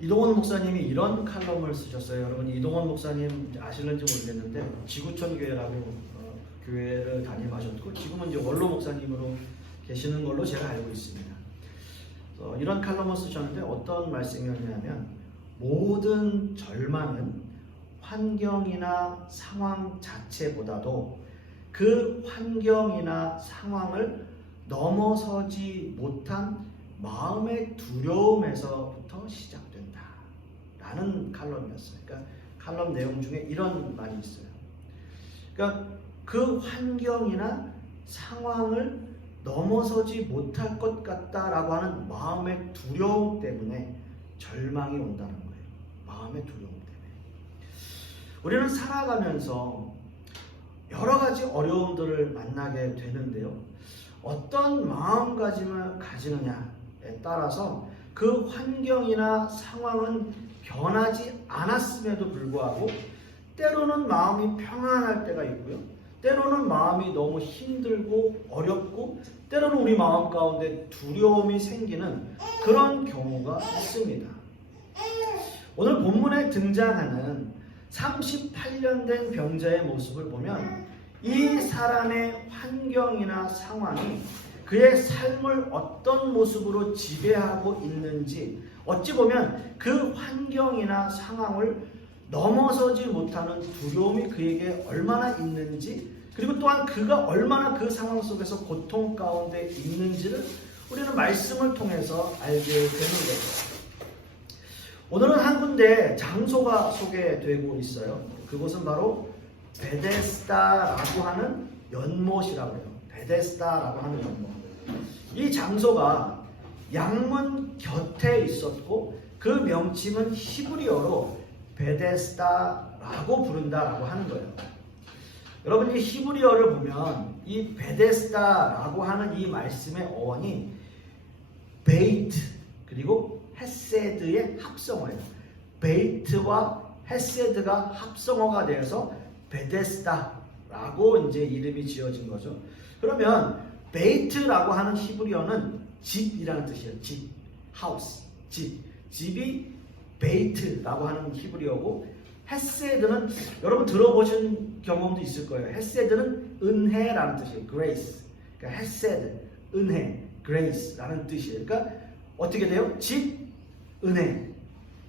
이동원 목사님이 이런 칼럼을 쓰셨어요. 여러분 이동원 목사님 아시는지 모르겠는데 지구촌 교회라고 교회를 담임하셨고 지금은 이제 원로 목사님으로 계시는 걸로 제가 알고 있습니다. 이런 칼럼을 쓰셨는데 어떤 말씀이었냐면 모든 절망은 환경이나 상황 자체보다도 그 환경이나 상황을 넘어서지 못한 마음의 두려움에서부터 시작된다 라는 칼럼이었어요. 그러니까 칼럼 내용 중에 이런 말이 있어요. 그러니까 그 환경이나 상황을 넘어서지 못할 것 같다라고 하는 마음의 두려움 때문에 절망이 온다는 거예요. 마음의 두려움 때문에. 우리는 살아가면서 여러 가지 어려움들을 만나게 되는데요. 어떤 마음가짐을 가지느냐에 따라서 그 환경이나 상황은 변하지 않았음에도 불구하고 때로는 마음이 평안할 때가 있고요. 때로는 마음이 너무 힘들고 어렵고 때로는 우리 마음 가운데 두려움이 생기는 그런 경우가 있습니다. 오늘 본문에 등장하는 38년 된 병자의 모습을 보면 이 사람의 환경이나 상황이 그의 삶을 어떤 모습으로 지배하고 있는지 어찌 보면 그 환경이나 상황을 넘어서지 못하는 두려움이 그에게 얼마나 있는지 그리고 또한 그가 얼마나 그 상황 속에서 고통 가운데 있는지를 우리는 말씀을 통해서 알게 되는 거죠. 오늘은 한 군데 장소가 소개되고 있어요. 그곳은 바로 베데스다라고 하는 연못이라고 해요. 베데스다라고 하는 연못. 이 장소가 양문 곁에 있었고 그 명칭은 히브리어로 베데스다라고 부른다라고 하는 거예요. 여러분 이 히브리어를 보면 이 베데스다라고 하는 이 말씀의 어원이 베이트 그리고 헤세드의 합성어예요. 베이트와 헤세드가 합성어가 되어서 베데스다라고 이제 이름이 지어진 거죠. 그러면 베이트라고 하는 히브리어는 집이라는 뜻이에요. 집, 하우스, 집. 집이 베이트라고 하는 히브리어고 헤세드는 여러분 들어보신 경험도 있을 거예요. 헤세드는 은혜라는 뜻이에요. grace. 그러니까 헤세드, 은혜, grace라는 뜻이에요. 그러니까 어떻게 돼요? 집, 은혜.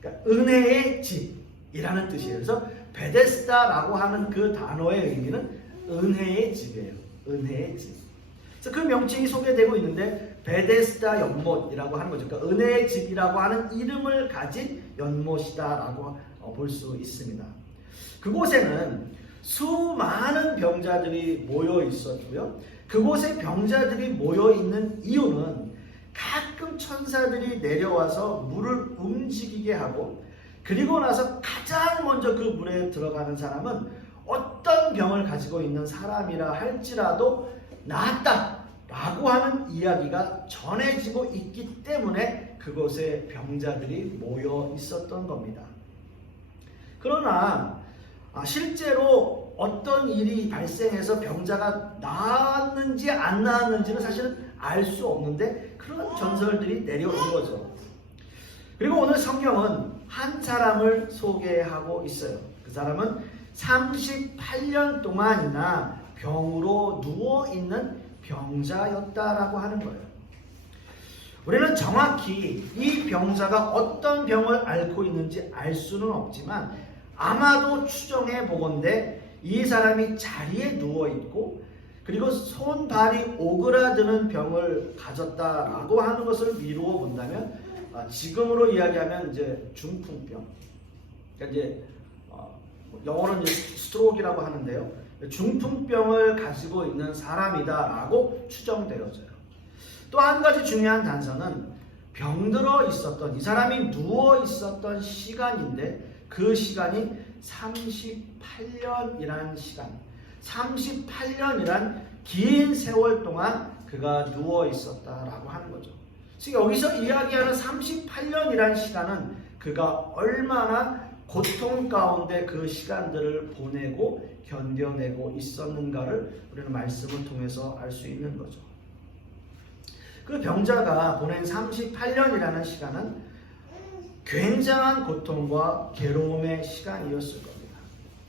그러니까 은혜의 집이라는 뜻이에요. 그래서 베데스다라고 하는 그 단어의 의미는 은혜의 집이에요. 은혜의 집. 그래서 그 명칭이 소개되고 있는데 베데스다 연못이라고 하는 거죠. 그러니까 은혜의 집이라고 하는 이름을 가진 연못이다라고 볼 수 있습니다. 그곳에는 수많은 병자들이 모여 있었고요. 그곳에 병자들이 모여 있는 이유는 가끔 천사들이 내려와서 물을 움직이게 하고 그리고 나서 가장 먼저 그 물에 들어가는 사람은 어떤 병을 가지고 있는 사람이라 할지라도 나았다라고 하는 이야기가 전해지고 있기 때문에 그곳에 병자들이 모여 있었던 겁니다. 그러나 실제로 어떤 일이 발생해서 병자가 나았는지 안 나았는지는 사실은 알 수 없는데 그런 전설들이 내려온 거죠. 그리고 오늘 성경은 한 사람을 소개하고 있어요. 그 사람은 38년 동안이나 병으로 누워있는 병자였다라고 하는 거예요. 우리는 정확히 이 병자가 어떤 병을 앓고 있는지 알 수는 없지만 아마도 추정해 보건대 이 사람이 자리에 누워있고 그리고 손발이 오그라드는 병을 가졌다라고 하는 것을 미루어 본다면 지금으로 이야기하면 이제 중풍병, 그러니까 이제 영어로는 이제 스트로크라고 하는데요. 중풍병을 가지고 있는 사람이다라고 추정되어져요. 또 한 가지 중요한 단서는 병들어 있었던 이 사람이 누워 있었던 시간인데 그 시간이 38년이라는 시간, 38년이란 긴 세월 동안 그가 누워 있었다라고 하는 거죠. 그래서 여기서 이야기하는 38년이라는 시간은 그가 얼마나 고통 가운데 그 시간들을 보내고 견뎌내고 있었는가를 우리는 말씀을 통해서 알 수 있는 거죠. 그 병자가 보낸 38년이라는 시간은 굉장한 고통과 괴로움의 시간이었을 겁니다.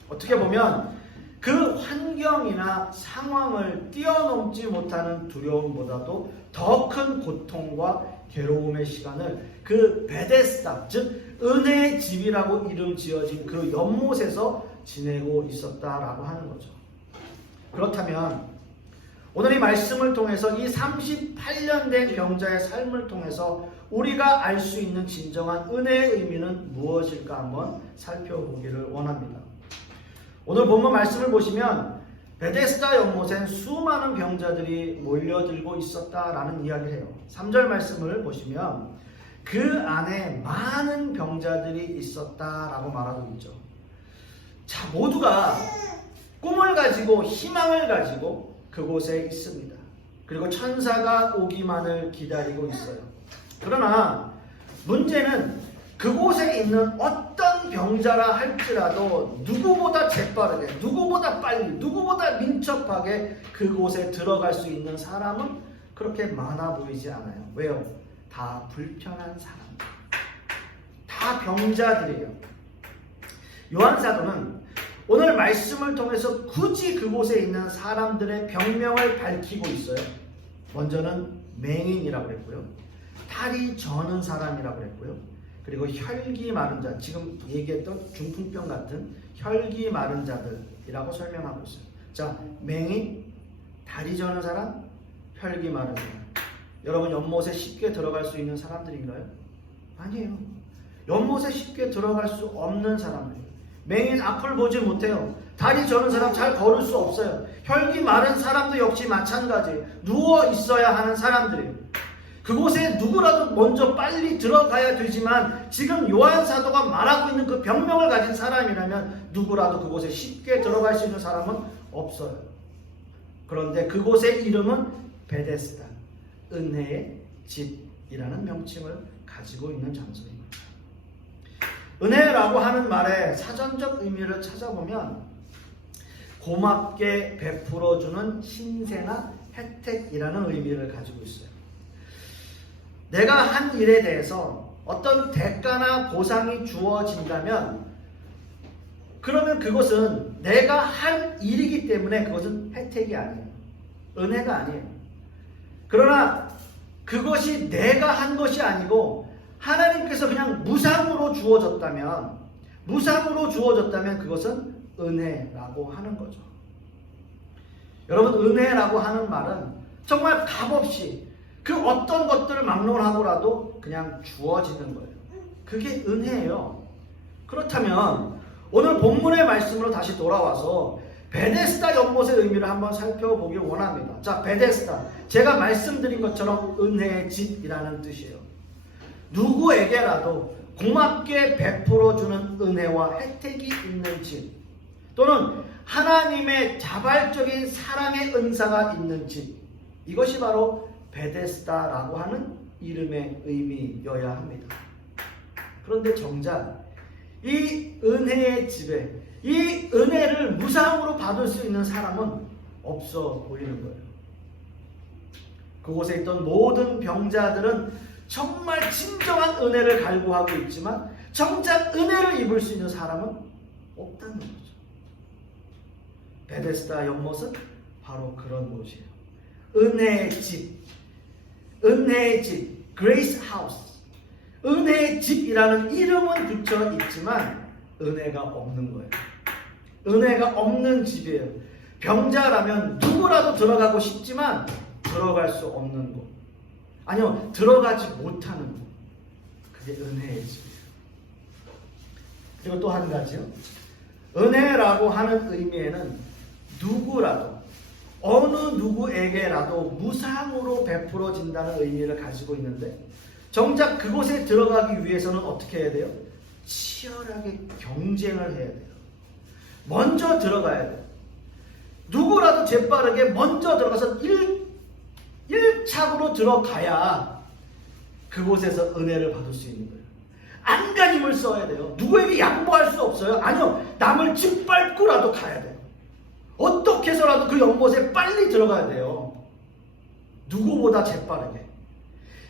어떻게 보면 그 환경이나 상황을 뛰어넘지 못하는 두려움보다도 더 큰 고통과 괴로움의 시간을 그 베데스다, 즉 은혜의 집이라고 이름 지어진 그 연못에서 지내고 있었다라고 하는 거죠. 그렇다면 오늘 이 말씀을 통해서 이 38년 된 병자의 삶을 통해서 우리가 알 수 있는 진정한 은혜의 의미는 무엇일까 한번 살펴보기를 원합니다. 오늘 본문 말씀을 보시면 베데스다 연못엔 수많은 병자들이 몰려들고 있었다라는 이야기를 해요. 3절 말씀을 보시면 그 안에 많은 병자들이 있었다라고 말하고 있죠. 자, 모두가 꿈을 가지고 희망을 가지고 그곳에 있습니다. 그리고 천사가 오기만을 기다리고 있어요. 그러나 문제는 그곳에 있는 어떤 병자라 할지라도 누구보다 재빠르게, 누구보다 빨리, 누구보다 민첩하게 그곳에 들어갈 수 있는 사람은 그렇게 많아 보이지 않아요. 왜요? 다 불편한 사람, 다 병자들이에요. 요한사도는 오늘 말씀을 통해서 굳이 그곳에 있는 사람들의 병명을 밝히고 있어요. 먼저는 맹인이라고 했고요, 다리 저는 사람이라고 했고요, 그리고 혈기 마른 자, 지금 얘기했던 중풍병 같은 혈기 마른 자들이라고 설명하고 있어요. 자, 맹인, 다리 저는 사람, 혈기 마른 사람. 여러분, 연못에 쉽게 들어갈 수 있는 사람들인가요? 아니에요. 연못에 쉽게 들어갈 수 없는 사람들이에요. 맹인 앞을 보지 못해요. 다리 저는 사람 잘 걸을 수 없어요. 혈기 마른 사람도 역시 마찬가지예요. 누워 있어야 하는 사람들이에요. 그곳에 누구라도 먼저 빨리 들어가야 되지만 지금 요한 사도가 말하고 있는 그 병명을 가진 사람이라면 누구라도 그곳에 쉽게 들어갈 수 있는 사람은 없어요. 그런데 그곳의 이름은 베데스다, 은혜의 집이라는 명칭을 가지고 있는 장소입니다. 은혜라고 하는 말의 사전적 의미를 찾아보면 고맙게 베풀어주는 신세나 혜택이라는 의미를 가지고 있어요. 내가 한 일에 대해서 어떤 대가나 보상이 주어진다면 그러면 그것은 내가 한 일이기 때문에 그것은 혜택이 아니에요. 은혜가 아니에요. 그러나 그것이 내가 한 것이 아니고 하나님께서 그냥 무상으로 주어졌다면 그것은 은혜라고 하는 거죠. 여러분, 은혜라고 하는 말은 정말 값없이 그 어떤 것들을 막론하고라도 그냥 주어지는 거예요. 그게 은혜예요. 그렇다면 오늘 본문의 말씀으로 다시 돌아와서 베데스다 연못의 의미를 한번 살펴보길 원합니다. 자, 베데스다, 제가 말씀드린 것처럼 은혜의 집이라는 뜻이에요. 누구에게라도 고맙게 베풀어주는 은혜와 혜택이 있는 집, 또는 하나님의 자발적인 사랑의 은사가 있는 집, 이것이 바로 베데스다라고 하는 이름의 의미여야 합니다. 그런데 정작 이 은혜의 집에 이 은혜를 무상으로 받을 수 있는 사람은 없어 보이는 거예요. 그곳에 있던 모든 병자들은 정말 진정한 은혜를 갈구하고 있지만 정작 은혜를 입을 수 있는 사람은 없다는 거죠. 베데스다 연못은 바로 그런 곳이에요. 은혜의 집, 은혜의 집, Grace House. 은혜의 집이라는 이름은 붙여 있지만 은혜가 없는 거예요. 은혜가 없는 집이에요. 병자라면 누구라도 들어가고 싶지만 들어갈 수 없는 곳, 아니요, 들어가지 못하는 곳, 그게 은혜의 집이에요. 그리고 또 한 가지요, 은혜라고 하는 의미에는 누구라도, 어느 누구에게라도 무상으로 베풀어진다는 의미를 가지고 있는데 정작 그곳에 들어가기 위해서는 어떻게 해야 돼요? 치열하게 경쟁을 해야 돼요. 먼저 들어가야 돼요. 누구라도 재빠르게 먼저 들어가서 1착으로 들어가야 그곳에서 은혜를 받을 수 있는 거예요. 안간힘을 써야 돼요. 누구에게 양보할 수 없어요. 아니요, 남을 짓밟고라도 가야 돼요. 어떻게 해서라도 그 연못에 빨리 들어가야 돼요. 누구보다 재빠르게.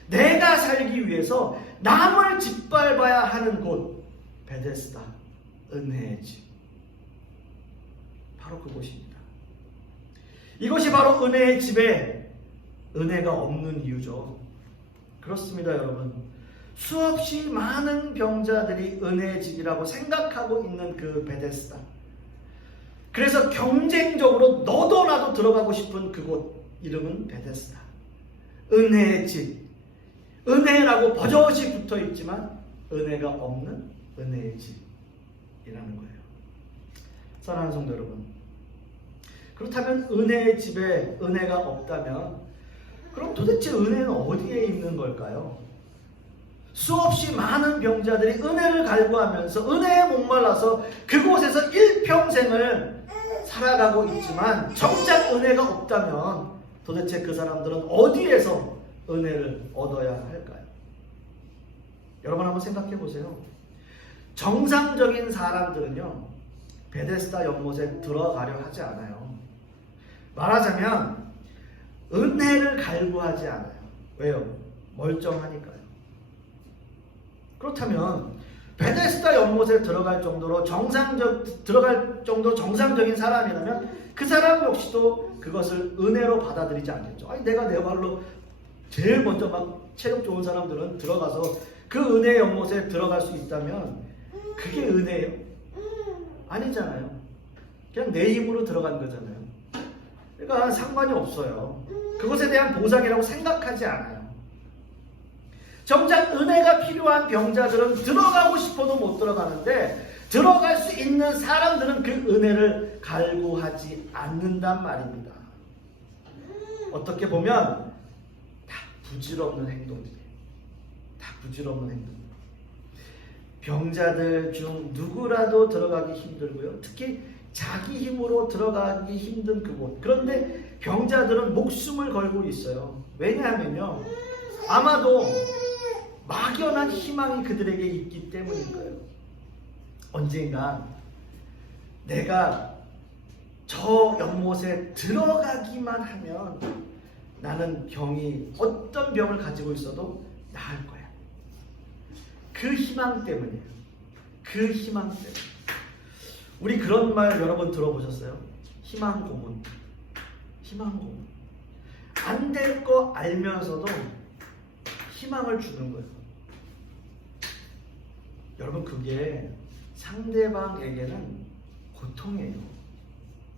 내가 살기 위해서 남을 짓밟아야 하는 곳, 베데스다, 은혜의 집. 바로 그곳입니다. 이것이 바로 은혜의 집에 은혜가 없는 이유죠. 그렇습니다, 여러분. 수없이 많은 병자들이 은혜의 집이라고 생각하고 있는 그 베데스다. 그래서 경쟁적으로 너도 나도 들어가고 싶은 그곳, 이름은 베데스다. 은혜의 집. 은혜라고 버젓이 붙어 있지만 은혜가 없는 은혜의 집이라는 거예요. 사랑하는 성도 여러분, 그렇다면 은혜의 집에 은혜가 없다면 그럼 도대체 은혜는 어디에 있는 걸까요? 수없이 많은 병자들이 은혜를 갈구하면서 은혜에 목말라서 그곳에서 일평생을 살아가고 있지만 정작 은혜가 없다면 도대체 그 사람들은 어디에서 은혜를 얻어야 할까요? 여러분 한번 생각해 보세요. 정상적인 사람들은요, 베데스다 연못에 들어가려 하지 않아요. 말하자면 은혜를 갈구하지 않아요. 왜요? 멀쩡하니까요. 그렇다면 베데스다 연못에 들어갈 정도로 정상적인 사람이라면 그 사람 역시도 그것을 은혜로 받아들이지 않겠죠. 아니, 내가 내 발로 제일 먼저 막 체력 좋은 사람들은 들어가서 그 은혜의 연못에 들어갈 수 있다면 그게 은혜예요? 아니잖아요. 그냥 내 힘으로 들어간 거잖아요. 그러니까 상관이 없어요. 그것에 대한 보상이라고 생각하지 않아요. 정작 은혜가 필요한 병자들은 들어가고 싶어도 못 들어가는데 들어갈 수 있는 사람들은 그 은혜를 갈구하지 않는단 말입니다. 어떻게 보면 다 부질없는 행동들이에요. 다 부질없는 행동. 병자들 중 누구라도 들어가기 힘들고요. 특히 자기 힘으로 들어가기 힘든 그곳. 그런데 병자들은 목숨을 걸고 있어요. 왜냐하면요, 아마도 막연한 희망이 그들에게 있기 때문인 거예요. 언젠가 내가 저 연못에 들어가기만 하면 나는 병이 어떤 병을 가지고 있어도 나을 거야. 그 희망 때문이에요. 그 희망 때문에. 우리 그런 말 여러분 들어보셨어요? 희망 고문. 희망 고문. 안 될 거 알면서도 희망을 주는 거예요. 여러분, 그게 상대방에게는 고통이에요.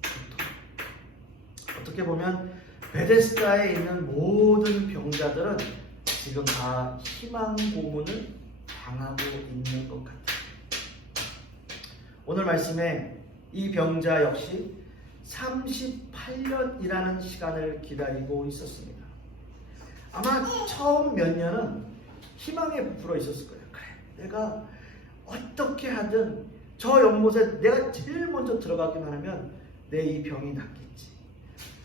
고통. 어떻게 보면 베데스다에 있는 모든 병자들은 지금 다 희망 고문을 당하고 있는 것 같아요. 오늘 말씀에 이 병자 역시 38년이라는 시간을 기다리고 있었습니다. 아마 처음 몇 년은 희망에 부풀어 있었을 거예요. 그래, 내가 어떻게 하든 저 연못에 내가 제일 먼저 들어가기만 하면 내 이 병이 낫겠지.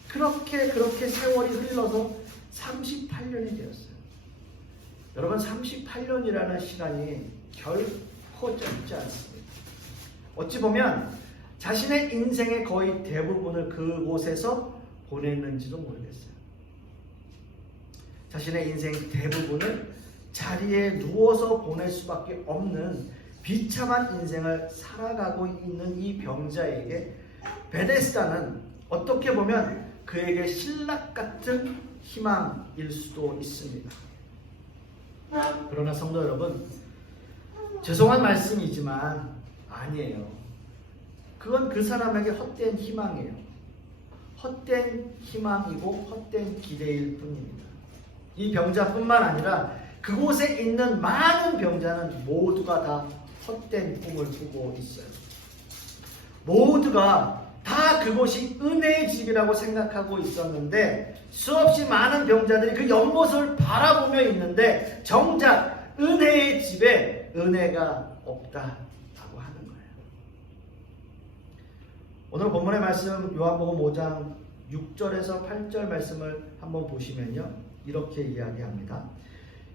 그렇게 세월이 흘러서 38년이 되었어요. 여러분, 38년이라는 시간이 결코 짧지 않습니다. 어찌 보면 자신의 인생의 거의 대부분을 그곳에서 보냈는지도 모르겠어요. 자신의 인생 대부분을 자리에 누워서 보낼 수밖에 없는 비참한 인생을 살아가고 있는 이 병자에게 베데스다는 어떻게 보면 그에게 신락 같은 희망일 수도 있습니다. 그러나 성도 여러분, 죄송한 말씀이지만 아니에요. 그건 그 사람에게 헛된 희망이에요. 헛된 희망이고 헛된 기대일 뿐입니다. 이 병자뿐만 아니라 그곳에 있는 많은 병자는 모두가 다 헛된 꿈을 꾸고 있어요. 모두가 다 그곳이 은혜의 집이라고 생각하고 있었는데 수없이 많은 병자들이 그 연못을 바라보며 있는데 정작 은혜의 집에 은혜가 없다라고 하는 거예요. 오늘 본문의 말씀 요한복음 5장 6절에서 8절 말씀을 한번 보시면요, 이렇게 이야기합니다.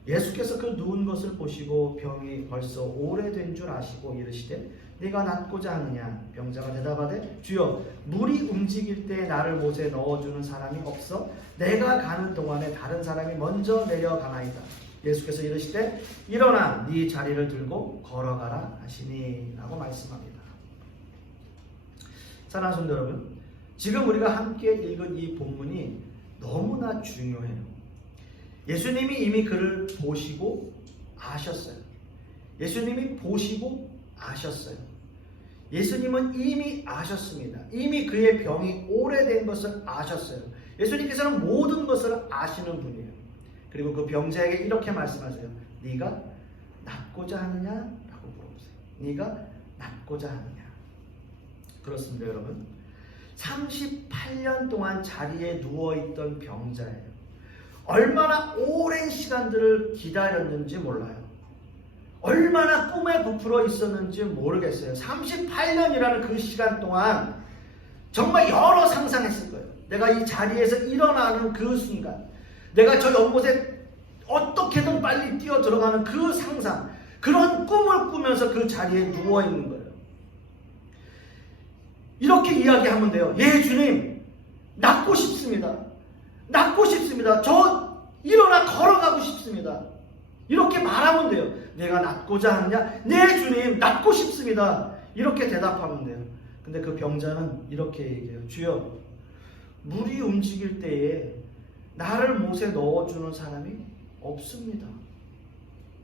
예수께서 그 누운 것을 보시고 병이 벌써 오래된 줄 아시고 이르시되 네가 낫고자 하느냐? 병자가 대답하되 주여, 물이 움직일 때 나를 못에 넣어주는 사람이 없어 내가 가는 동안에 다른 사람이 먼저 내려가나이다. 예수께서 이르시되 일어나 네 자리를 들고 걸어가라 하시니 라고 말씀합니다. 사랑하는 성도 여러분, 지금 우리가 함께 읽은 이 본문이 너무나 중요해요. 예수님이 이미 그를 보시고 아셨어요. 예수님이 보시고 아셨어요. 예수님은 이미 아셨습니다. 이미 그의 병이 오래된 것을 아셨어요. 예수님께서는 모든 것을 아시는 분이에요. 그리고 그 병자에게 이렇게 말씀하세요. 네가 낫고자 하느냐? 라고 물어보세요. 네가 낫고자 하느냐? 그렇습니다, 여러분. 38년 동안 자리에 누워있던 병자예요. 얼마나 오랜 시간들을 기다렸는지 몰라요. 얼마나 꿈에 부풀어 있었는지 모르겠어요. 38년이라는 그 시간 동안 정말 여러 상상했을 거예요. 내가 이 자리에서 일어나는 그 순간, 내가 저 연못에 어떻게든 빨리 뛰어 들어가는 그 상상, 그런 꿈을 꾸면서 그 자리에 누워있는 거예요. 이렇게 이야기하면 돼요. 예, 주님, 낫고 싶습니다. 낫고 싶습니다. 저 일어나 걸어가고 싶습니다. 이렇게 말하면 돼요. 내가 낫고자 하느냐? 네, 주님, 낫고 싶습니다. 이렇게 대답하면 돼요. 근데 그 병자는 이렇게 얘기해요. 주여, 물이 움직일 때에 나를 못에 넣어주는 사람이 없습니다.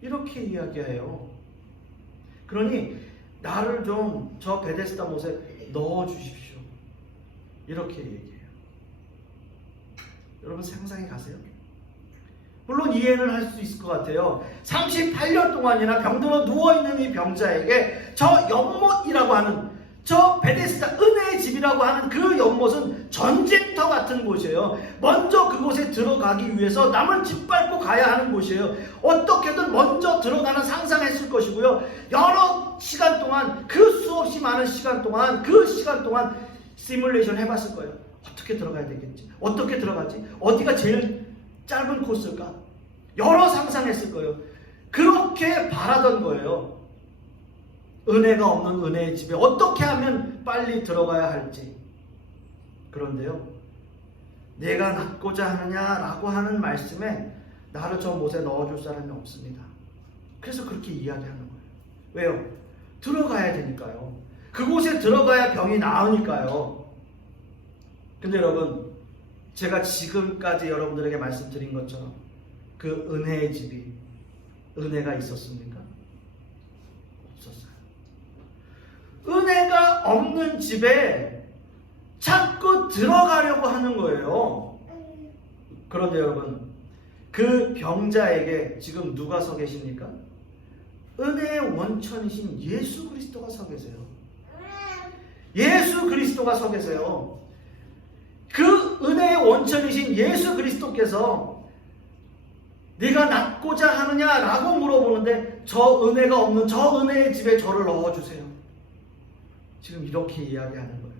이렇게 이야기해요. 그러니 나를 좀 저 베데스다 못에 넣어주십시오. 이렇게 얘기해요. 여러분 상상해 가세요. 물론 이해는 할 수 있을 것 같아요. 38년 동안이나 병들어 누워있는 이 병자에게 저 연못이라고 하는, 저 베데스다 은혜의 집이라고 하는 그 연못은 전쟁터 같은 곳이에요. 먼저 그곳에 들어가기 위해서 남을 짓밟고 가야 하는 곳이에요. 어떻게든 먼저 들어가는 상상했을 것이고요. 여러 시간 동안, 그 수없이 많은 시간 동안, 그 시간 동안 시뮬레이션 해봤을 거예요. 어떻게 들어가야 되겠지? 어떻게 들어가지? 어디가 제일 짧은 코스일까? 여러 상상했을 거예요. 그렇게 바라던 거예요. 은혜가 없는 은혜의 집에 어떻게 하면 빨리 들어가야 할지. 그런데요, 내가 낫고자 하느냐라고 하는 말씀에 나를 저 못에 넣어줄 사람이 없습니다. 그래서 그렇게 이야기하는 거예요. 왜요? 들어가야 되니까요. 그곳에 들어가야 병이 나으니까요. 근데 여러분, 제가 지금까지 여러분들에게 말씀드린 것처럼 그 은혜의 집이 은혜가 있었습니까? 없었어요. 은혜가 없는 집에 자꾸 들어가려고 하는 거예요. 그런데 여러분, 그 병자에게 지금 누가 서 계십니까? 은혜의 원천이신 예수 그리스도가 서 계세요. 예수 그리스도가 서 계세요. 그 은혜의 원천이신 예수 그리스도께서 네가 낫고자 하느냐라고 물어보는데 저 은혜가 없는 저 은혜의 집에 저를 넣어주세요. 지금 이렇게 이야기하는 거예요.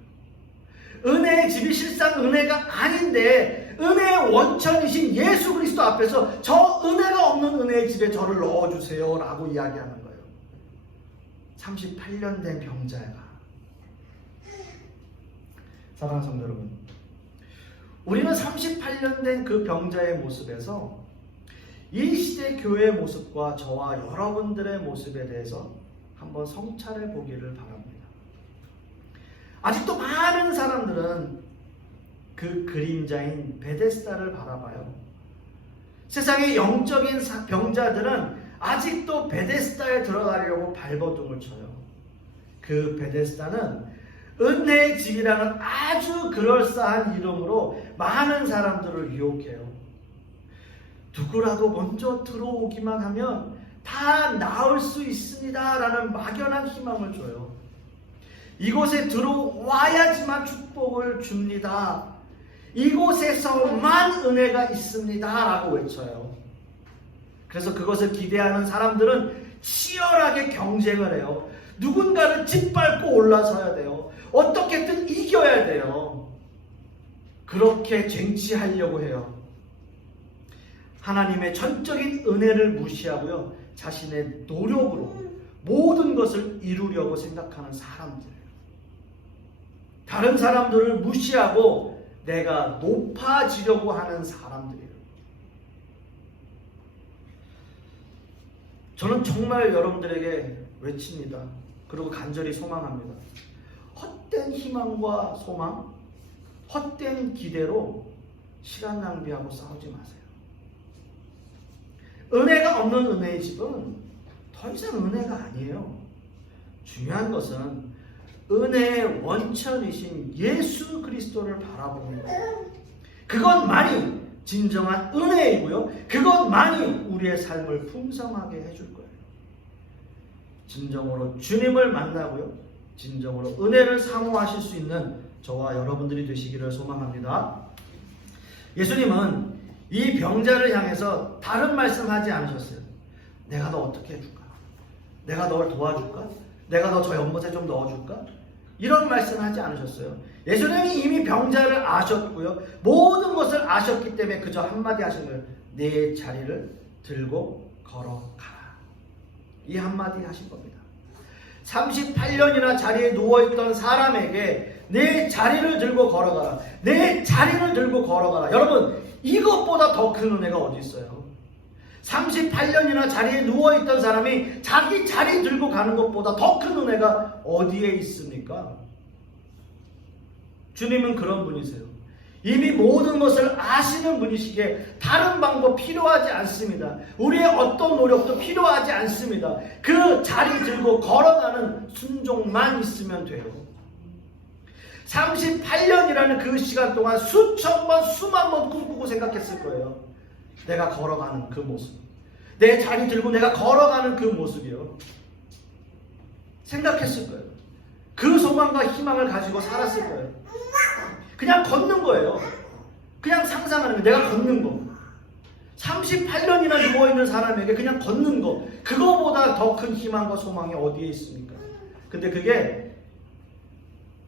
은혜의 집이 실상 은혜가 아닌데 은혜의 원천이신 예수 그리스도 앞에서 저 은혜가 없는 은혜의 집에 저를 넣어주세요 라고 이야기하는 거예요. 38년 된 병자가. 사랑하는 성도 여러분, 우리는 38년 된 그 병자의 모습에서 이 시대 교회의 모습과 저와 여러분들의 모습에 대해서 한번 성찰해 보기를 바랍니다. 아직도 많은 사람들은 그 그림자인 베데스다를 바라봐요. 세상의 영적인 병자들은 아직도 베데스다에 들어가려고 발버둥을 쳐요. 그 베데스다는 은혜의 집이라는 아주 그럴싸한 이름으로 많은 사람들을 유혹해요. 누구라도 먼저 들어오기만 하면 다 나을 수 있습니다 라는 막연한 희망을 줘요. 이곳에 들어와야지만 축복을 줍니다. 이곳에서만 은혜가 있습니다 라고 외쳐요. 그래서 그것을 기대하는 사람들은 치열하게 경쟁을 해요. 누군가를 짓밟고 올라서야 돼요. 어떻게든 이겨야 돼요. 그렇게 쟁취하려고 해요. 하나님의 전적인 은혜를 무시하고요, 자신의 노력으로 모든 것을 이루려고 생각하는 사람들이에요. 다른 사람들을 무시하고 내가 높아지려고 하는 사람들이에요. 저는 정말 여러분들에게 외칩니다. 그리고 간절히 소망합니다. 헛된 희망과 소망, 헛된 기대로 시간 낭비하고 싸우지 마세요. 은혜가 없는 은혜의 집은 더 이상 은혜가 아니에요. 중요한 것은 은혜의 원천이신 예수 그리스도를 바라보는 거예요. 그것만이 진정한 은혜이고요. 그것만이 우리의 삶을 풍성하게 해줄 거예요. 진정으로 주님을 만나고요. 진정으로 은혜를 사모하실 수 있는 저와 여러분들이 되시기를 소망합니다. 예수님은 이 병자를 향해서 다른 말씀하지 않으셨어요. 내가 너 어떻게 해줄까? 내가 널 도와줄까? 내가 너 저 연못에 좀 넣어줄까? 이런 말씀하지 않으셨어요. 예수님이 이미 병자를 아셨고요. 모든 것을 아셨기 때문에 그저 한마디 하신 거예요. 내 자리를 들고 걸어가라. 이 한마디 하신 겁니다. 38년이나 자리에 누워있던 사람에게 내 자리를 들고 걸어가라. 내 자리를 들고 걸어가라. 여러분, 이것보다 더 큰 은혜가 어디 있어요? 38년이나 자리에 누워있던 사람이 자기 자리 들고 가는 것보다 더 큰 은혜가 어디에 있습니까? 주님은 그런 분이세요. 이미 모든 것을 아시는 분이시기에 다른 방법 필요하지 않습니다. 우리의 어떤 노력도 필요하지 않습니다. 그 자리 들고 걸어가는 순종만 있으면 돼요. 38년이라는 그 시간 동안 수천 번, 수만 번 꿈꾸고 생각했을 거예요. 내가 걸어가는 그 모습. 내 자리 들고 내가 걸어가는 그 모습이요. 생각했을 거예요. 그 소망과 희망을 가지고 살았을 거예요. 그냥 걷는 거예요. 그냥 상상하는 거예요. 내가 걷는 거. 38년이나 누워있는 사람에게 그냥 걷는 거. 그거보다 더 큰 희망과 소망이 어디에 있습니까? 근데 그게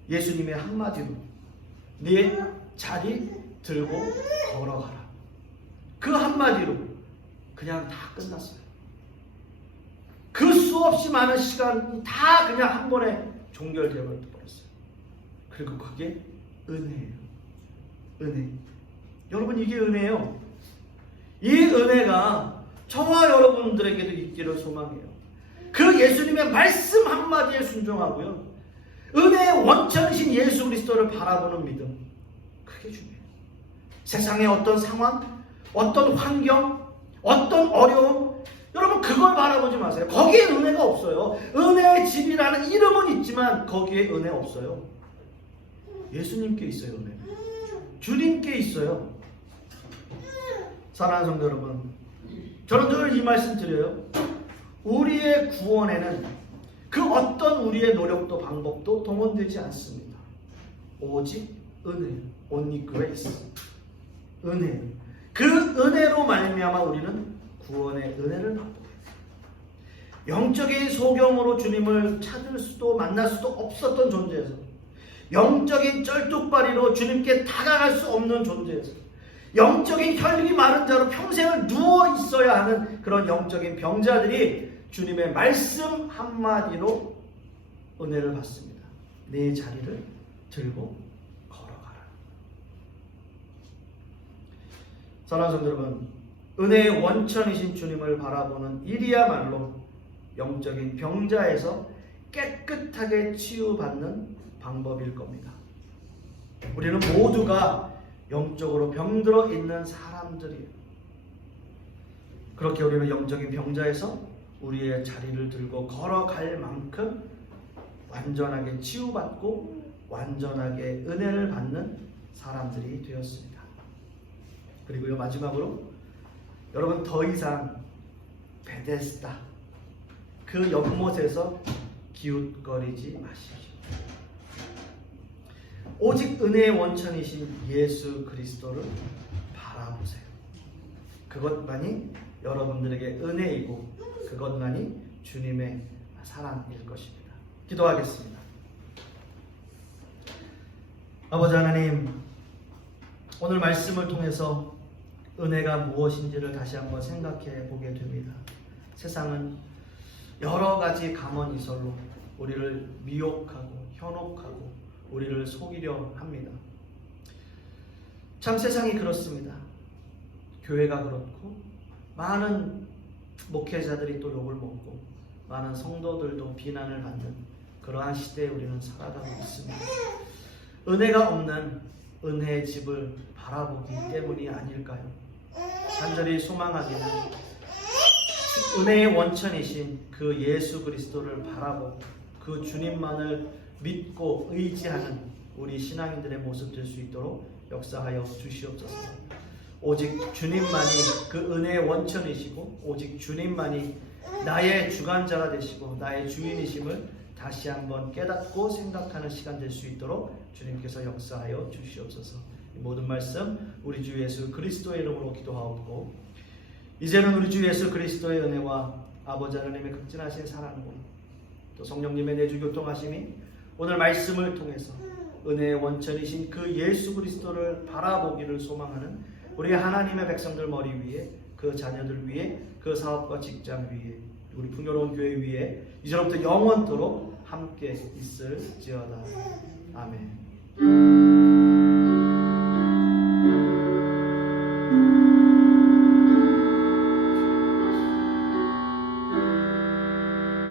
예수님의 한마디로 네 자리 들고 걸어가라. 그 한마디로 그냥 다 끝났어요. 그 수없이 많은 시간이 다 그냥 한 번에 종결되어 버렸어요. 그리고 그게 은혜예요. 은혜. 여러분, 이게 은혜예요. 이 은혜가 저와 여러분들에게도 있기를 소망해요. 그 예수님의 말씀 한마디에 순종하고요. 은혜의 원천이신 예수 그리스도를 바라보는 믿음. 그게 중요해요. 세상의 어떤 상황, 어떤 환경, 어떤 어려움, 여러분 그걸 바라보지 마세요. 거기에 은혜가 없어요. 은혜의 집이라는 이름은 있지만 거기에 은혜 없어요. 예수님께 있어요. 은혜. 주님께 있어요. 사랑하는 성도 여러분, 저는 늘 이 말씀 드려요. 우리의 구원에는 그 어떤 우리의 노력도 방법도 동원되지 않습니다. 오직 은혜, only grace, 은혜. 그 은혜로 말미암아 우리는 구원의 은혜를 받고 영적인 소경으로 주님을 찾을 수도 만날 수도 없었던 존재에서, 영적인 쩔뚝발이로 주님께 다가갈 수 없는 존재에서, 영적인 혈육이 마른 자로 평생을 누워 있어야 하는 그런 영적인 병자들이 주님의 말씀 한마디로 은혜를 받습니다. 내 자리를 들고 걸어가라. 사랑하는 성도 여러분, 은혜의 원천이신 주님을 바라보는 일이야말로 영적인 병자에서 깨끗하게 치유받는 방법일 겁니다. 우리는 모두가 영적으로 병들어 있는 사람들이에요. 그렇게 우리는 영적인 병자에서 우리의 자리를 들고 걸어갈 만큼 완전하게 치유받고 완전하게 은혜를 받는 사람들이 되었습니다. 그리고요, 마지막으로 여러분, 더 이상 베데스다, 그 연못에서 기웃거리지 마십시오. 오직 은혜의 원천이신 예수 그리스도를 바라보세요. 그것만이 여러분들에게 은혜이고 그것만이 주님의 사랑일 것입니다. 기도하겠습니다. 아버지 하나님, 오늘 말씀을 통해서 은혜가 무엇인지를 다시 한번 생각해 보게 됩니다. 세상은 여러 가지 감언이설로 우리를 미혹하고 현혹하고 우리를 속이려 합니다. 참 세상이 그렇습니다. 교회가 그렇고 많은 목회자들이 또 욕을 먹고 많은 성도들도 비난을 받는 그러한 시대에 우리는 살아가고 있습니다. 은혜가 없는 은혜의 집을 바라보기 때문이 아닐까요? 간절히 소망하기는 은혜의 원천이신 그 예수 그리스도를 바라보고 그 주님만을 믿고 의지하는 우리 신앙인들의 모습 될 수 있도록 역사하여 주시옵소서. 오직 주님만이 그 은혜의 원천이시고 오직 주님만이 나의 주관자가 되시고 나의 주인이심을 다시 한번 깨닫고 생각하는 시간 될 수 있도록 주님께서 역사하여 주시옵소서. 이 모든 말씀 우리 주 예수 그리스도의 이름으로 기도하옵고 이제는 우리 주 예수 그리스도의 은혜와 아버지 하나님의 극진하신 사랑과 또 성령님의 내주 교통하심이 오늘 말씀을 통해서 은혜의 원천이신 그 예수 그리스도를 바라보기를 소망하는 우리 하나님의 백성들 머리 위에 그 자녀들 위에 그 사업과 직장 위에 우리 풍요로운 교회 위에 이제부터 영원토록 함께 있을지어다. 아멘.